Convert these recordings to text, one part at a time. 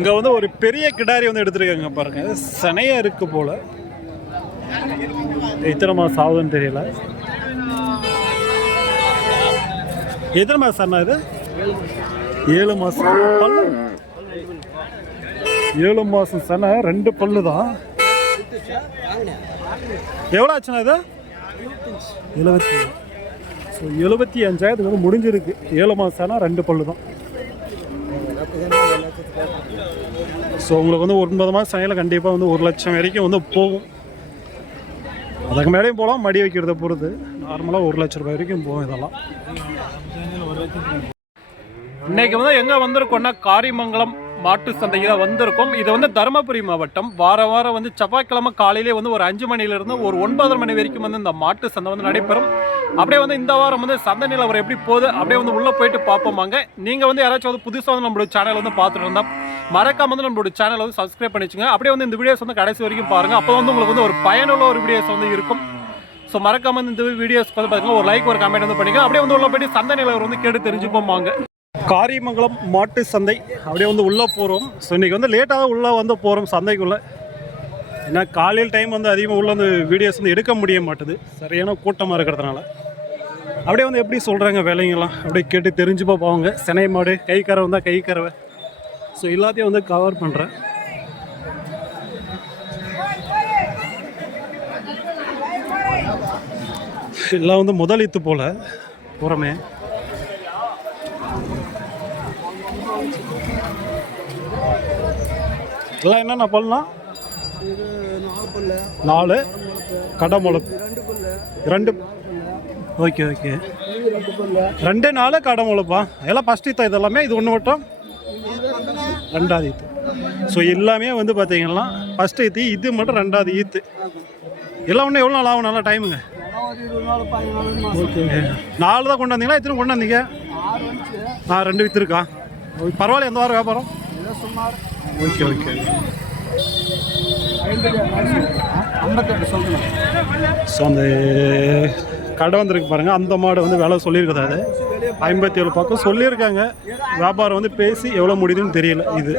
இங்கே வந்து ஒரு பெரிய கிடாரி வந்து எடுத்துருக்காங்க பாருங்க. சனையா இருக்கு போல. எத்தனை மாதம் ஆகுதுன்னு தெரியல. எத்தனை மாதம் அண்ணா இது? ஏழு மாதம். பல்லு? ஏழு மாதம் சனை ரெண்டு பல்லு தான். எவ்வளோ ஆச்சுண்ணா இது? எழுபத்தி ஸோ எழுபத்தி அஞ்சாயிரத்துக்கு வந்து முடிஞ்சிருக்கு. ஏழு மாதம் சனை ரெண்டு பல்லு தான். ஸோ உங்களுக்கு வந்து ஒன்பது மாதம் சமையல் கண்டிப்பாக வந்து ஒரு லட்சம் வரைக்கும் வந்து போகும். அதுக்கு மேலேயும் போகலாம் மடி வைக்கிறத பொறுத்து. நார்மலாக ஒரு லட்ச ரூபாய் வரைக்கும் போகும் இதெல்லாம். இன்னைக்கு வந்து எங்கே வந்திருக்கோன்னா காரிமங்கலம் மாட்டு சந்தைக்கு தான் வந்திருக்கோம். இது வந்து தருமபுரி மாவட்டம். வார வாரம் வந்து செவ்வாய்க்கிழமை காலையிலே வந்து ஒரு அஞ்சு மணிலேருந்து ஒரு ஒன்பதரை மணி வரைக்கும் வந்து இந்த மாட்டு சந்தை வந்து நடைபெறும். அப்படியே வந்து இந்த வாரம் வந்து சந்தை நிலவரம் எப்படி போகுது அப்படியே வந்து உள்ளே போயிட்டு பார்ப்போமாங்க நீங்கள் வந்து யாராச்சும் வந்து புதுசாக வந்து நம்மளோட சேனல் வந்து பார்த்துட்டு இருந்தால் மறக்காம வந்து நம்மளோட சேனலை வந்து சப்ஸ்கிரைப் பண்ணி வச்சுங்க அப்படியே வந்து இந்த வீடியோஸ் வந்து கடைசி வரைக்கும் பாருங்க. அப்போ வந்து உங்களுக்கு வந்து ஒரு பயனுள்ள ஒரு வீடியோஸ் வந்து இருக்கும். ஸோ மறக்காம இந்த வீடியோஸ் வந்து பார்த்தீங்கன்னா ஒரு லைக் ஒரு கமெண்ட் வந்து பண்ணிங்க அப்படியே வந்து உள்ள போயிட்டு சந்தை நிலவரம் வந்து கேட்டு தெரிஞ்சுப்போம் வாங்க. காரியமங்கலம் மாட்டு சந்தை. அப்படியே வந்து உள்ளே போகிறோம் ஸோ இன்றைக்கி வந்து லேட்டாக உள்ளே வந்து போகிறோம் சந்தைக்குள்ளே. ஏன்னா காலையில் டைம் வந்து அதிகமாக உள்ளே வந்து வீடியோஸ் வந்து எடுக்க முடிய மாட்டுது. சரியான கூட்டமாக இருக்கிறதுனால. அப்படியே வந்து எப்படி சொல்கிறாங்க விலைங்கெல்லாம் அப்படியே கேட்டு தெரிஞ்சு போவாங்க. சினை மாடு கை கறவை தான் கை கறவை ஸோ எல்லாத்தையும் வந்து கவர் பண்ணுறேன் எல்லாம் வந்து முதலீத்து போல். புறமே. எல்லாம் என்னென்ன பல்லாம் நாலு கடை முளப்பு ரெண்டு ஓகே ஓகே. ரெண்டு நாலு கடை முளைப்பா எல்லாம் ஃபஸ்ட் ஈத்தா இதெல்லாமே இது ஒன்று மட்டும்? ரெண்டாவது ஈத்து ஸோ எல்லாமே வந்து பார்த்தீங்கன்னா ஃபஸ்ட் ஈத்து இது மட்டும் ரெண்டாவது ஈத்து எல்லாம் ஒன்று எவ்வளோ நாள் ஆகும்? நல்லா டைமுங்க ஓகே நாலு தான் கொண்டு வந்தீங்களா? எத்தனை கொண்டு வந்தீங்க? ஆ ரெண்டு வித்து இருக்கா? ஓகே, பரவாயில்ல எந்த வாரம் வியாபாரம்? ஓகே ஓகே ஸோ அந்த கடை வந்திருக்கு பாருங்க அந்த மாடு வந்து விலை சொல்லியிருக்குது அது ஐம்பத்தி ஏழு பக்கம் சொல்லியிருக்காங்க வியாபாரம் வந்து பேசி எவ்வளோ முடியுதுன்னு தெரியல இது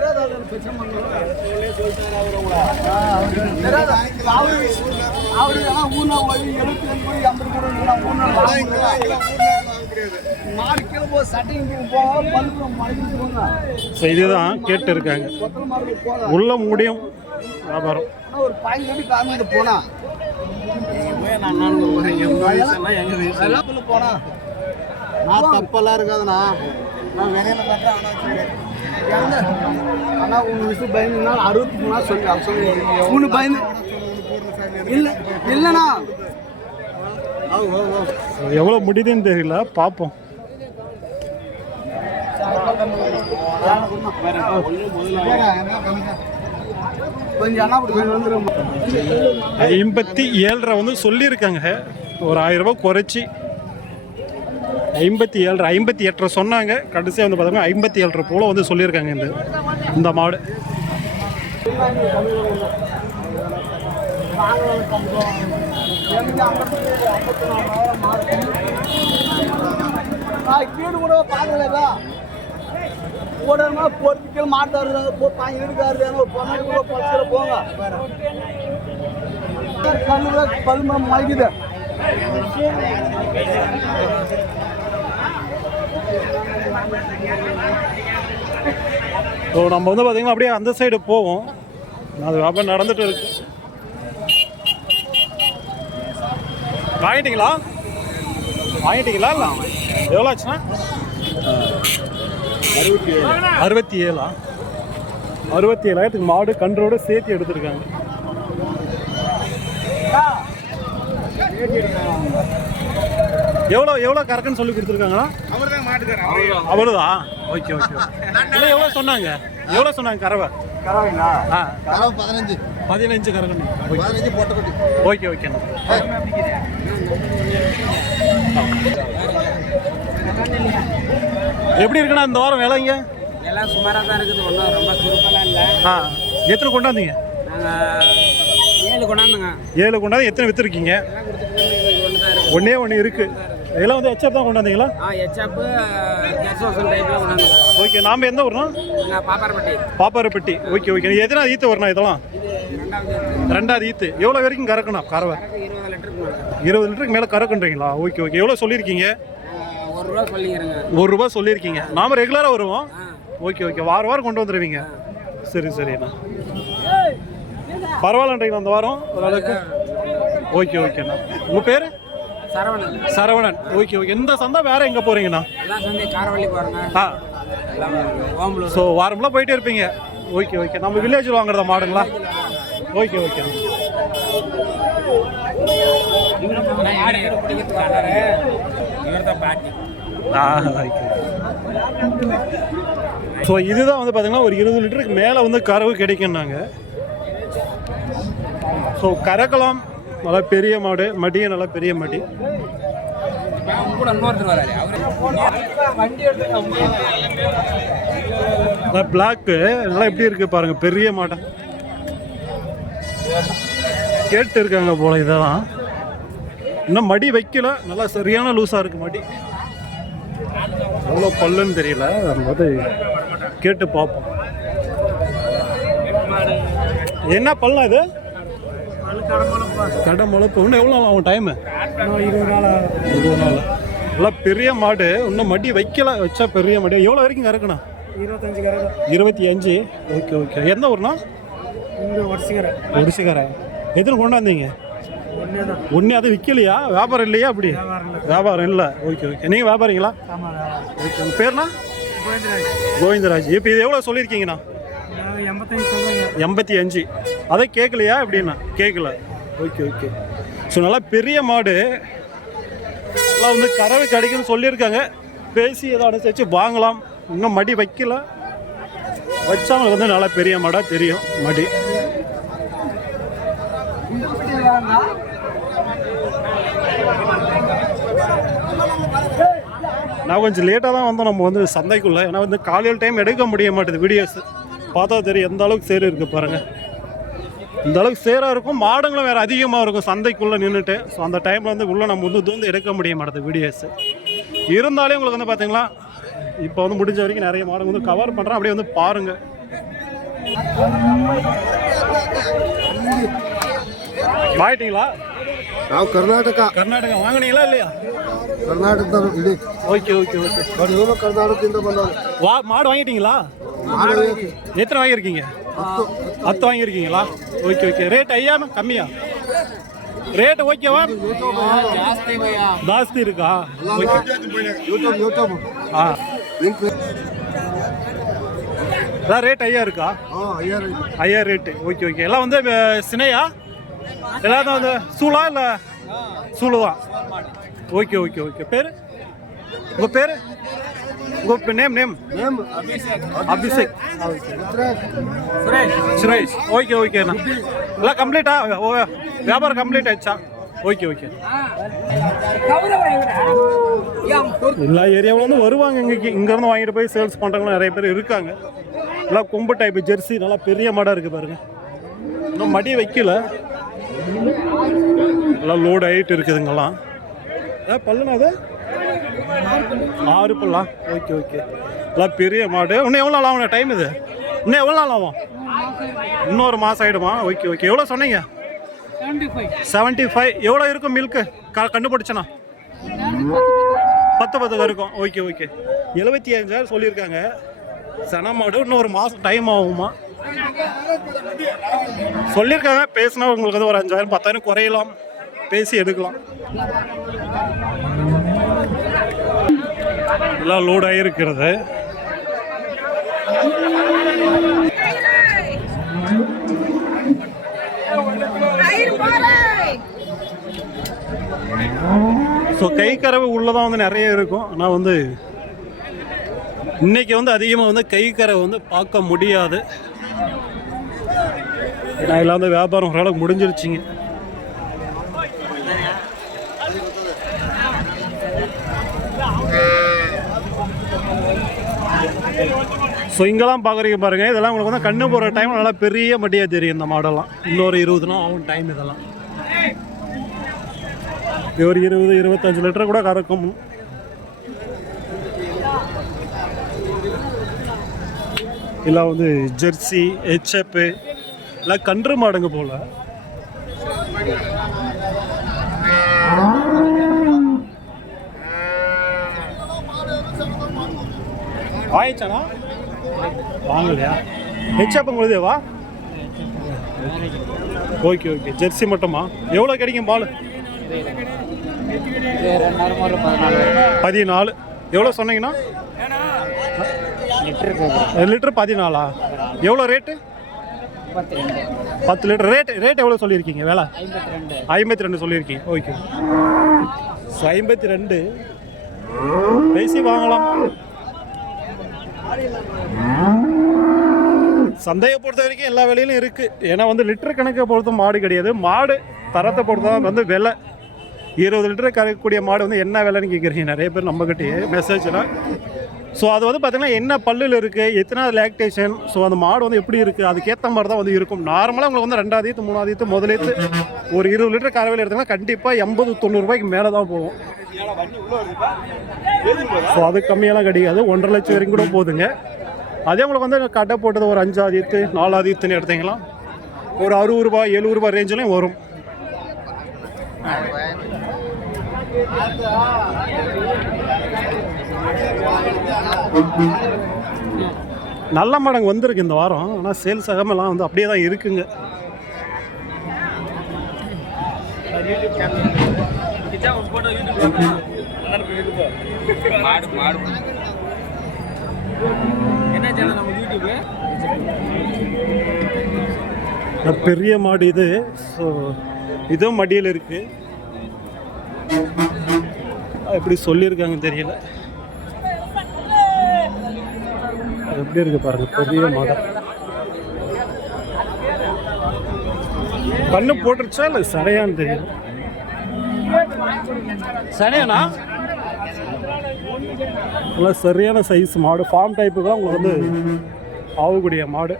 ஸோ இதுதான் கேட்டு இருக்காங்க உள்ள முடியும் வியாபாரம். ஒரு கட்டி காமிட்டு போனா. போனா. நான் தப்பெல்லாம் இருக்காதுண்ணா. நான் வெளியில கட்டுறேன் ஆனா சரி. என்ன? ஆனா உங்க விஷயம் பயந்துனா அறுபத்தி மூணா சொல்லி மூணு பயந்து இல்ல இல்லண்ணா. எவ்வளோ முடியுதுன்னு தெரியல பார்ப்போம். ஐம்பத்தி ஏழரை வந்து சொல்லியிருக்காங்க. ஒரு ஆயிரம் ரூபாய் குறைச்சி. ஐம்பத்தி ஏழரை ஐம்பத்தி எட்டரை சொன்னாங்க. கடைசியாக வந்து பார்த்தோம்னா ஐம்பத்தி ஏழரை போல் வந்து சொல்லியிருக்காங்க இந்த இந்த மாடு. கீழே கூட பார்க்கலதா உடனே பொறுத்துக்கள் மாட்டாரு போ பாஞ்சு இருக்காரு ஒரு பொண்ணு கூட பச்சையில போங்க. கண்ணுல பல்ம மயக்குது ஸோ நம்ம வந்து பார்த்திங்கன்னா அப்படியே அந்த சைடு போவோம். அது வியாபாரம் நடந்துகிட்டு இருக்குது வாங்கிட்டீங்களா? வாங்கிட்டீங்களா இல்லை? எவ்வளோ ஆச்சுண்ணா அறுபத்தி ஏழா அறுபத்தி ஏழாயிரத்துக்கு மாடு கன்றோட சேர்த்து எடுத்திருக்காங்க. எவ்வளோ எவ்வளோ கறக்குன்னு சொல்லி கொடுத்துருக்காங்களா? அவருதா? ஓகே ஓகே இல்லை எவ்வளோ சொன்னாங்க? எவ்வளோ சொன்னாங்க கறவை? பதினஞ்சு. பதினஞ்சு பொட்டை ஓகே ஓகேண்ணா. எப்படி இருக்குண்ணா இந்த வாரம் வேலைங்க எல்லாம் சுமாராக தான் இருக்குது. ஒன்றும் ரொம்ப சுருப்பெல்லாம் இல்லை. ஆ எத்தனை கொண்டாந்தீங்க? நாங்கள் ஏழு கொண்டாந்துங்க. ஏழு கொண்டாந்து எத்தனை விற்றுருக்கீங்க ஒன்று இருக்குது. ஒன்றே ஒன்று இருக்கு. இதெல்லாம் வந்து ஹெச்எப் தான் கொண்டாந்தீங்களா? ஆ ஹெச்அப்பு கேசோசன் டைப்பில் கொண்டாந்து ஓகே நாம் எந்த ஊர்னா நான் பாப்பாரப்பட்டி பாப்பாரப்பட்டி ஓகே ஓகே எத்தனை ஈத்து வரணும் இதெல்லாம்? இது ரெண்டாவது ஈத்து. எவ்வளோ வரைக்கும் கறக்கணும் கறவை? இருபது லிட்டருக்கு மேலே கறக்குன்றீங்களா? ஓகே ஓகே எவ்வளோ சொல்லியிருக்கீங்க? ஒரு ரூபா சொல்லியிருக்கீங்க. நாம ரெகுலராக வருவோம். ஓகே ஓகே வார வாரம் கொண்டு வந்துடுவீங்க சரி சரிண்ணா. பரவாயில்லன்றீங்களா அந்த வாரம்? ஓரளவுக்கு? ஓகே ஓகேண்ணா உங்கள் பேர்? சரவணன். சரவணன் ஓகே ஓகே இந்த சந்தா வேற எங்கே போகிறீங்கண்ணா ஆ. ஸோ வாரம்லாம் போயிட்டே இருப்பீங்க. ஓகே ஓகே நம்ம வில்லேஜில் வாங்குறதா மாடுங்களா? Okay okay. ஸோ இதுதான் வந்து பார்த்தீங்கன்னா ஒரு இருபது லிட்டருக்கு மேலே வந்து கறவு கிடைக்கும்னாங்க. ஸோ கறக்கலாம். நல்லா பெரிய மாடு மடியும் நல்லா பெரிய மடி. நல்லா பிளாக்கு நல்லா எப்படி இருக்கு பாருங்க பெரிய மாடை. கேட்டு இருக்காங்க போல இதெல்லாம். இன்னும் மடி வைக்கல. நல்லா சரியான லூஸாக இருக்கு மடி. எவ்வளோ பல்லுன்னு தெரியல. வந்து கேட்டு பார்ப்போம். என்ன பல்லா இது? கடை முளைப்பு. இன்னும் எவ்வளோ நாள் ஆகும் டைமு இருபது நாள். இருபது நாள் நல்லா பெரிய மாடு. இன்னும் மடி வைக்கல. வச்சா பெரிய மாடு. எவ்வளோ வரைக்கும் கறக்கணும் இருபத்தஞ்சு இருபத்தி அஞ்சு. Okay okay. எந்த ஊர்னா உடச்சிக்கிறேன் ஒடிசுக்கரை எத்தனை கொண்டாந்தீங்க? ஒன்றே அதை அது விற்கலையா வியாபாரம் இல்லையா அப்படி? வியாபாரம் இல்லை. Okay okay. நீங்கள் வியாபாரிங்களா? ஓகே. உங்கள் பேர்னா? கோவிந்தராஜ். இப்போ இது எவ்வளோ சொல்லியிருக்கீங்கண்ணா? எண்பத்தி அஞ்சு. அதை கேட்கலையா எப்படின்னா கேட்கல. Okay okay. ஸோ நல்லா பெரிய மாடு. எல்லாம் வந்து கறவை கிடைக்குன்னு சொல்லியிருக்காங்க. பேசி ஏதோ அனுசரித்து வாங்கலாம். இன்னும் மடி வைக்கல. வச்சா அவங்களுக்கு வந்து நல்லா பெரிய மாடாக தெரியும் மடி. நான் கொஞ்சம் லேட்டாக தான் வந்தோம் நம்ம வந்து சந்தைக்குள்ளே. ஏன்னா வந்து காலையில் டைம் எடுக்க முடிய மாட்டேது வீடியோஸ் பார்த்தா தெரியும் எந்த அளவுக்கு சேர் இருக்குது பாருங்கள் இந்த அளவுக்கு சேராக இருக்கும். மாடுங்களும் வேறு அதிகமாக இருக்கும் சந்தைக்குள்ளே நின்றுட்டு ஸோ அந்த டைமில் வந்து உள்ளே நம்ம வந்து தூந்து எடுக்க முடிய மாட்டேது வீடியோஸ் இருந்தாலே உங்களுக்கு வந்து பார்த்தீங்களா இப்போ வந்து முடிஞ்ச வரைக்கும் நிறைய மாடுங்க வந்து கவர் பண்ணுறேன் அப்படியே வந்து பாருங்கள் மாயிட்டீங்களா ನಾವು கர்நாடகா. ಕರ್ನಾಟಕ ವಾಂಗಣಿಗಳಾ இல்லையா? ಕರ್ನಾಟಕದವರು ಇಡೀ ஓகே ஓகே ஓகே. ಇವರು ಕರ್ನಾಟಕದಿಂದ ಬಂದವರು வா மாடு வாங்கிட்டீங்களா? ಮಾಡು எத்தனை வாங்கியிருக்கீங்க? ಹತ್ತು பத்து வாங்கியிருக்கீங்களா? Okay okay. ரேட் ஐயா கம்மியா? ரேட் ஓகேவா? ஜாஸ்தி இருக்கா? ஓகே. ஆ. ಲಿಂಕ್ ரேட் ஐயா இருக்கா? ಹಾಂ ஐயா ரேட்டு. Okay okay. எல்லாம் வந்து அஹ், சினையா? எல்லாத்தையும் வந்து சூலா இல்லை? சூலுவா. ஓகே ஓகே ஓகே பேர்? உங்கள் பேர்? உங்கள் name name name Abhishek. Suresh. Okay ஓகேண்ணா எல்லாம் கம்ப்ளீட்டா ஓ வியாபாரம் கம்ப்ளீட் ஆயிடுச்சா? ஓகே ஓகே எல்லா ஏரியாவிலேருந்து வருவாங்க இங்கே இங்கேருந்து வாங்கிட்டு போய் சேல்ஸ் பண்ணுறவங்களும் நிறைய பேர் இருக்காங்க. நல்லா கொம்பு டைப்பு ஜெர்சி நல்லா பெரிய மாடாக இருக்குது பாருங்கள் இன்னும் மடி வைக்கல. எல்லாம் லோடு ஆகிட்டு இருக்குதுங்கெல்லாம் ஏ அது? ஆறு பல்லா? Okay okay. எல்லாம் பெரிய மாடு. இன்னும் எவ்வளோ நாள் ஆகும் டைம் இது? இன்னும் எவ்வளோ நாள் ஆகும்? இன்னொரு மாதம் ஆகிடுமா ஓகே ஓகே. எவ்வளோ சொன்னீங்க? செவன்ட்டி ஃபைவ் எவ்வளோ இருக்கும் மில்க்கு க கண்டுபிடிச்சனா பத்து பத்து இருக்கும். Okay okay. எழுபத்தி அஞ்சாயிரம் சொல்லியிருக்காங்க. சனமாடு இன்னும் ஒரு மாதம் டைம் ஆகுமா? சொல்லியிருக்காங்க பேசினா உங்களுக்கு வந்து ஒரு அஞ்சாயிரம் பத்தாயிரம் குறையலாம். பேசி எடுக்கலாம். எல்லாம் லோட் ஆகிருக்கிறது ஸோ கை கறவை உள்ளதான் வந்து நிறைய இருக்கும். ஆனால் வந்து இன்னைக்கு வந்து அதிகமாக வந்து கை கறவை வந்து பார்க்க முடியாது. ஏன்னா எல்லாம் வந்து வியாபாரம் ஓரளவுக்கு முடிஞ்சிருச்சுங்க. ஸோ இங்கெல்லாம் பார்க்குறீங்க பாருங்கள் இதெல்லாம் உங்களுக்கு வந்து கண்ணு போகிற டைம் நல்லா பெரிய மட்டியாக தெரியும் இந்த மாடெல்லாம். இன்னொரு இருபது நாள் ஆகும் டைம் இதெல்லாம். இது ஒரு இருபது இருபத்தஞ்சு லிட்டர் கூட கறக்கும். இல்லை வந்து ஜெர்சி ஹெச்எப்பு இல்லை கன்று மாடுங்க போல். ஆயிடுச்சாண்ணா வாங்கலையா? ஹெச்எப் உங்களுதேவா ஓகே ஓகே ஜெர்சி மட்டுமா? எவ்வளோ கிடைக்கும் பால்? பதினாலு. எவ்வளோ சொன்னீங்கன்னா? லிட்டர் பதினாலா? எவ்வளோ ரேட்டு? பத்து லிட்டர். ரேட் ரேட் எவ்வளோ சொல்லியிருக்கீங்க? வேலை? ஐம்பத்தி ரெண்டு சொல்லியிருக்கீங்க. ஓகே. ஸோ ஐம்பத்தி ரெண்டு. பேசி வாங்கலாம். சந்தையை பொறுத்த வரைக்கும் எல்லா வேலையிலும் இருக்குது ஏன்னா வந்து லிட்டர் கணக்கை பொறுத்த மாடு கிடையாது. மாடு தரத்தை பொறுத்த வந்து விலை. இருபது லிட்டர் கறக்கக்கூடிய மாடு வந்து என்ன விலைன்னு கேட்குறீங்க நிறைய பேர் நம்மக்கிட்டேயே மெசேஜில் ஸோ அது வந்து பார்த்திங்கன்னா என்ன பல்லில் இருக்குது எத்தனை லேக்டேஷன் ஸோ அந்த மாடு வந்து எப்படி இருக்குது அதுக்கேற்ற மாதிரி தான் வந்து இருக்கும். நார்மலாக உங்களுக்கு வந்து ரெண்டாவது ஈத்து மூணாவது ஈத்து முதலேத்து ஒரு இருபது லிட்டர் கறவையில் எடுத்தீங்கன்னா கண்டிப்பாக எண்பது தொண்ணூறுபாய்க்கு மேலே தான் போகும். ஸோ அது கம்மியெல்லாம் கிடையாது. ஒன்றரை லட்சம் வரைக்கும் கூட போகுதுங்க அதே உங்களுக்கு வந்து கடை போட்டது ஒரு அஞ்சாவது ஈத்து நாலாவது ஈத்துன்னு எடுத்தீங்களா ஒரு அறுபது ரூபா எழுபது ரூபாய் ரேஞ்சிலையும் வரும். நல்ல மடங்கு வந்திருக்கு இந்த வாரம். ஆனால் சேல்ஸ் ஆகாமலாம் வந்து அப்படியே தான் இருக்குங்க. பெரிய மாடு இது. ஸோ இதுவும் மடியில் இருக்கு. எப்படி சொல்லியிருக்காங்க தெரியல. எப்படி இருக்கு பாருங்க? பெரிய மாடு கண்ணு போட்டுருச்சா இல்லை சரியான்னு தெரியல. சரியாண்ணா நல்லா சரியான சைஸ் மாடு. ஃபார்ம் டைப்புக்கெல்லாம் உங்களுக்கு வந்து ஆகக்கூடிய மாடு.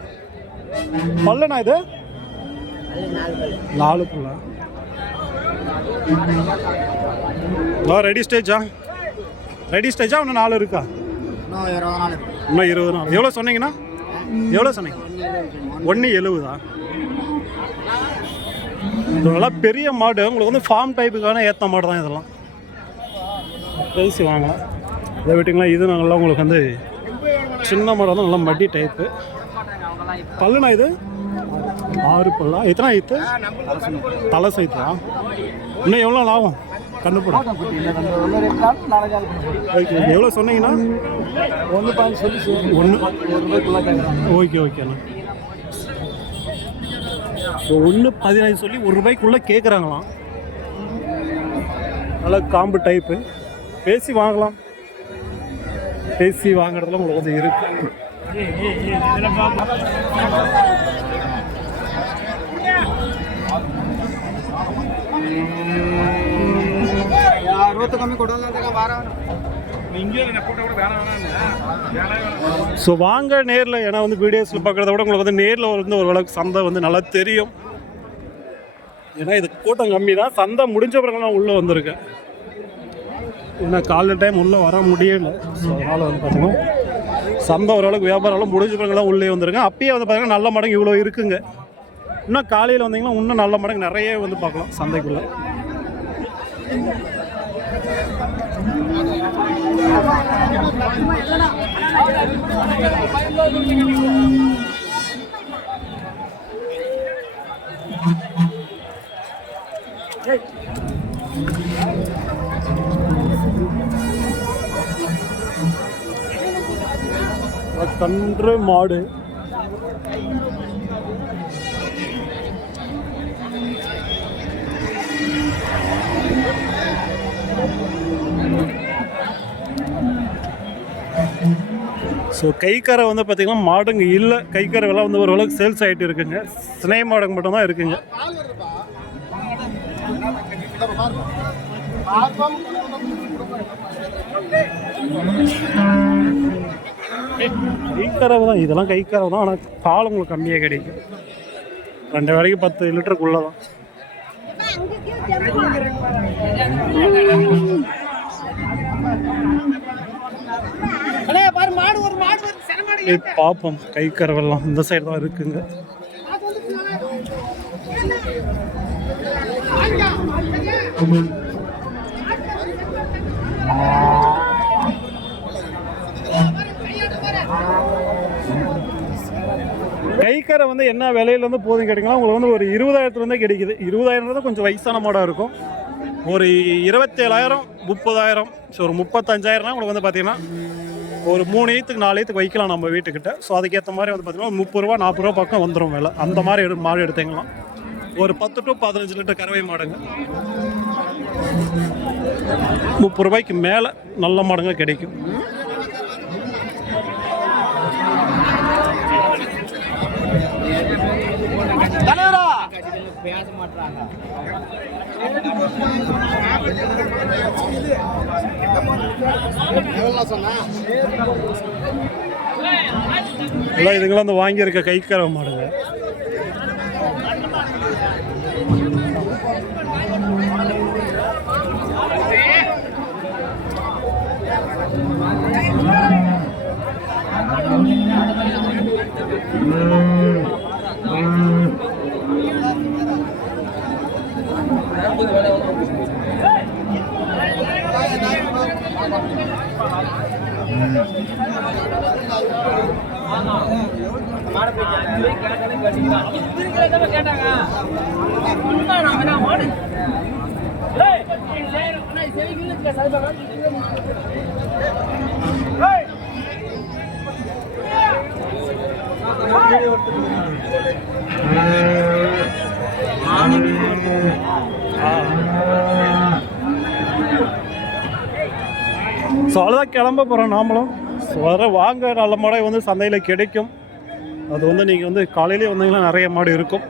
பல்லண்ணா இது? நாலு புள்ள ரெடி ஸ்டேஜா ரெடி ஸ்டேஜா இன்னும் நாலு இருக்கா? இன்னும் இருபது நாள் இருக்கு. இன்னும் இருபது நாள். எவ்வளோ சொன்னீங்கண்ணா எவ்வளோ சொன்னீங்க? ஒன்று எழுபதா? இதெல்லாம் பெரிய மாடு உங்களுக்கு வந்து ஃபார்ம் டைப்புக்கான ஏற்ற மாடு தான் இதெல்லாம். பேசி வாங்கலாம் இதை விட்டிங்களா இது நாங்கள்லாம் உங்களுக்கு வந்து சின்ன மாடு வந்து நல்லா மடி டைப்பு பல்லுண்ணா இது? ஆறு பல்லா. எத்தனை ஐத்து தலை சைத்தா இன்னும் எவ்வளோ லாபம் கண்டுபிடும் ஒன்று ஓகே. எவ்வளோ சொன்னீங்கன்னா? ஒன்று பாயிண்ட் சொல்லி ஒன்று ஓகே ஓகேண்ணா ஸோ ஒன்று பதினஞ்சு சொல்லி ஒரு ரூபாய்க்குள்ளே கேட்குறாங்களாம் நல்லா காம்பு டைப்பு பேசி வாங்கலாம். பேசி வாங்குறதுல உங்களுக்கு வந்து இருக்கு. ಅರವತ್ತು ಕಮ್ಮಿ ಕೊಡೋಲ್ಲ ವಾರ ஸோ வாங்க நேரில் ஏன்னா வந்து வீடியோஸில் பார்க்குறத விட உங்களுக்கு வந்து நேரில் வந்து ஒரு அளவுக்கு சந்தை வந்து நல்லா தெரியும் ஏன்னா இது கூட்டம் கம்மி தான் சந்தை முடிஞ்ச பிறகு நான் உள்ளே வந்திருக்கேன் ஏன்னா காலைல டைம் உள்ளே வர முடியல ஸோ அதனால் வந்து பார்த்தீங்கன்னா சந்தை ஓரளவுக்கு வியாபாரம் எல்லாம் முடிஞ்ச பிறகுலாம் உள்ளே வந்திருக்கேன் அப்பயே வந்து பார்த்தீங்கன்னா நல்ல மடங்கு இவ்வளோ இருக்குங்க இன்னும் காலையில் வந்தீங்கன்னா இன்னும் நல்ல மடங்கு நிறைய வந்து பார்க்கலாம் சந்தைக்குள்ளே கன்று மாடு. ஸோ கைக்கரை வந்து பார்த்திங்கன்னா மாடுங்க இல்லை கைக்கரை விலை வந்து ஓரளவுக்கு சேல்ஸ் ஆகிட்டு இருக்குங்க. சினை மாடுங்க மட்டும்தான் இருக்குங்க. கைக்கரவு தான் இதெல்லாம் கைக்கரவு தான் ஆனால் பால் உங்களுக்கு கம்மியாக கிடைக்கும். ரெண்டு வேலைக்கு பத்து லிட்டருக்குள்ளே தான் இது பார்ப்போம். கை கரவெல்லாம் இந்த சைடு தான் இருக்குங்க. கைக்கரை வந்து என்ன விலையில வந்து போதும் கிடைக்கலாம் உங்களுக்கு வந்து ஒரு இருபதாயிரத்துலேருந்தே கிடைக்குது. இருபதாயிரம் தான் கொஞ்சம் வயசான மாடாக இருக்கும். ஒரு இருபத்தேழாயிரம் முப்பதாயிரம் ஸோ ஒரு முப்பத்தஞ்சாயிரம்னா உங்களுக்கு வந்து பார்த்தீங்கன்னா ஒரு மூணு ஈத்துக்கு நாலு ஈத்துக்கு வைக்கலாம் நம்ம வீட்டுக்கிட்ட. ஸோ அதுக்கேற்ற மாதிரி வந்து பார்த்தீங்கன்னா முப்பது ரூபா நாற்பது ரூபா பக்கம் வந்துடும் வேலை. அந்த மாதிரி எடு மாடு எடுத்தீங்களாம். ஒரு பத்து டு பதினஞ்சு லிட்டர் கறவை மாடுங்க. முப்பது ரூபாய்க்கு மேலே நல்ல மாடுங்க கிடைக்கும். தலைவரா? எவ்வளோ எல்லாம் இதுங்களாம் வந்து வாங்கியிருக்க கைக்கார மாடுங்க. ஸோ அவ்வளோதான் கிளம்ப போகிறோம் நாமளும். வர வாங்க நல்ல மாடை வந்து சந்தையில் கிடைக்கும். அது வந்து நீங்கள் வந்து காலையிலே வந்தீங்கன்னா நிறைய மாடு இருக்கும்.